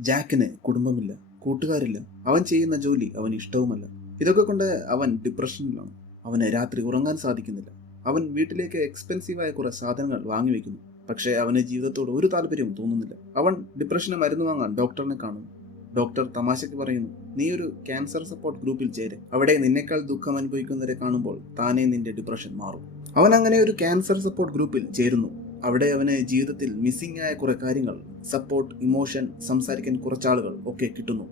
ജാക്കിന് കുടുംബമില്ല, കൂട്ടുകാരില്ല, അവൻ ചെയ്യുന്ന ജോലി അവന് ഇഷ്ടവുമല്ല. ഇതൊക്കെ കൊണ്ട് അവൻ ഡിപ്രഷനിലാണ്. അവന് രാത്രി ഉറങ്ങാൻ സാധിക്കുന്നില്ല. അവൻ വീട്ടിലേക്ക് എക്സ്പെൻസീവായ കുറെ സാധനങ്ങൾ വാങ്ങിവെക്കുന്നു. പക്ഷേ അവന് ജീവിതത്തോട് ഒരു താല്പര്യവും തോന്നുന്നില്ല. അവൻ ഡിപ്രഷന് മരുന്ന് വാങ്ങാൻ ഡോക്ടറിനെ കാണുന്നു. ഡോക്ടർ തമാശയ്ക്ക് പറയുന്നു, നീ ഒരു ക്യാൻസർ സപ്പോർട്ട് ഗ്രൂപ്പിൽ ചേര്. അവിടെ നിന്നേക്കാൾ ദുഃഖം അനുഭവിക്കുന്നവരെ കാണുമ്പോൾ താനേ നിന്റെ ഡിപ്രഷൻ മാറും. അവൻ അങ്ങനെ ഒരു ക്യാൻസർ സപ്പോർട്ട് ഗ്രൂപ്പിൽ ചേരുന്നു. അവിടെ അവന് ജീവിതത്തിൽ മിസ്സിംഗ് ആയ കുറെ കാര്യങ്ങൾ, സപ്പോർട്ട്, ഇമോഷൻ, സംസാരിക്കാൻ കുറച്ചാളുകൾ ഒക്കെ കിട്ടുന്നു.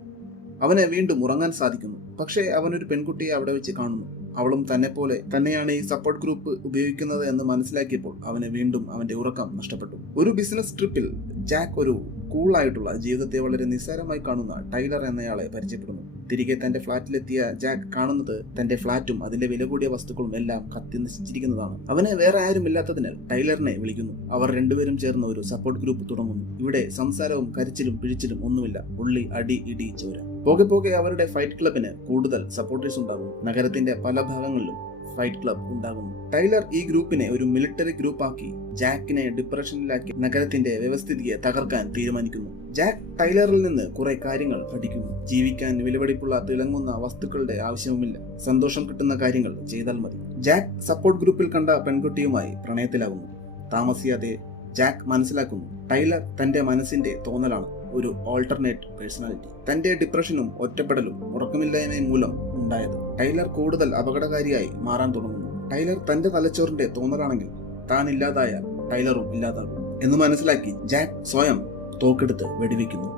അവന് വീണ്ടും ഉറങ്ങാൻ സാധിക്കുന്നു. പക്ഷേ അവനൊരു പെൺകുട്ടിയെ അവിടെ വെച്ച് കാണുന്നു. അവളും തന്നെ പോലെ തന്നെയാണ് ഈ സപ്പോർട്ട് ഗ്രൂപ്പ് ഉപയോഗിക്കുന്നത് എന്ന് മനസ്സിലാക്കിയപ്പോൾ അവന് വീണ്ടും അവന്റെ ഉറക്കം നഷ്ടപ്പെട്ടു. ഒരു ബിസിനസ് ട്രിപ്പിൽ ജാക്ക് ഒരു കൂളായിട്ടുള്ള, ജീവിതത്തെ വളരെ നിസ്സാരമായി കാണുന്ന ടൈലർ എന്നയാളെ പരിചയപ്പെടുന്നു. തിരികെ തന്റെ ഫ്ളാറ്റിലെത്തിയ ജാക്ക് കാണുന്നത് തന്റെ ഫ്ളാറ്റും അതിന്റെ വില കൂടിയ വസ്തുക്കളും എല്ലാം കത്തി നശിച്ചിരിക്കുന്നതാണ്. അവന് വേറെ ആരും ഇല്ലാത്തതിനാൽ ടൈലറിനെ വിളിക്കുന്നു. അവർ രണ്ടുപേരും ചേർന്ന് ഒരു സപ്പോർട്ട് ഗ്രൂപ്പ് തുടങ്ങുന്നു. ഇവിടെ സംസാരവും കരച്ചിലും പിഴിച്ചിലും ഒന്നുമില്ല, ഉള്ളി, അടി, ഇടി, ചോര. പോകെ പോകെ അവരുടെ ഫൈറ്റ് ക്ലബിന് കൂടുതൽ സപ്പോർട്ടേഴ്സ് ഉണ്ടാകുന്നു. നഗരത്തിന്റെ പല ഭാഗങ്ങളിലും ഫൈറ്റ് ക്ലബ് ഉണ്ടാകുന്നു. ടൈലർ ഈ ഗ്രൂപ്പിനെ ഒരു മിലിറ്ററി ഗ്രൂപ്പാക്കി ജാക്കിനെ ഡിപ്രഷനിലാക്കി നഗരത്തിന്റെ വ്യവസ്ഥിതിയെ തകർക്കാൻ തീരുമാനിക്കുന്നു. ജാക്ക് ടൈലറിൽ നിന്ന് കുറെ കാര്യങ്ങൾ പഠിക്കുന്നു. ജീവിക്കാൻ വിലപിടിപ്പുള്ള തിളങ്ങുന്ന വസ്തുക്കളുടെ ആവശ്യവുമില്ല, സന്തോഷം കിട്ടുന്ന കാര്യങ്ങൾ ചെയ്താൽ മതി. ജാക്ക് സപ്പോർട്ട് ഗ്രൂപ്പിൽ കണ്ട പെൺകുട്ടിയുമായി പ്രണയത്തിലാകുന്നു. താമസിയാതെ ജാക്ക് മനസ്സിലാക്കുന്നു ടൈലർ തന്റെ മനസ്സിന്റെ തോന്നലാണ്, ഒരു ഓൾട്ടർനേറ്റ് പേഴ്സണാലിറ്റി. തന്റെ ഡിപ്രഷനും ഒറ്റപ്പെടലും ഉറക്കമില്ലായ്മയും മൂലം ഉണ്ടായത്. ടൈലർ കൂടുതൽ അപകടകാരിയായി മാറാൻ തുടങ്ങുന്നു. ടൈലർ തന്റെ തലച്ചോറിന്റെ തോന്നലാണെങ്കിൽ താൻ ഇല്ലാതായാൽ ടൈലറും ഇല്ലാതാകും എന്ന് മനസ്സിലാക്കി ജാക്ക് സ്വയം തോക്കെടുത്ത് വെടിവെക്കുന്നു.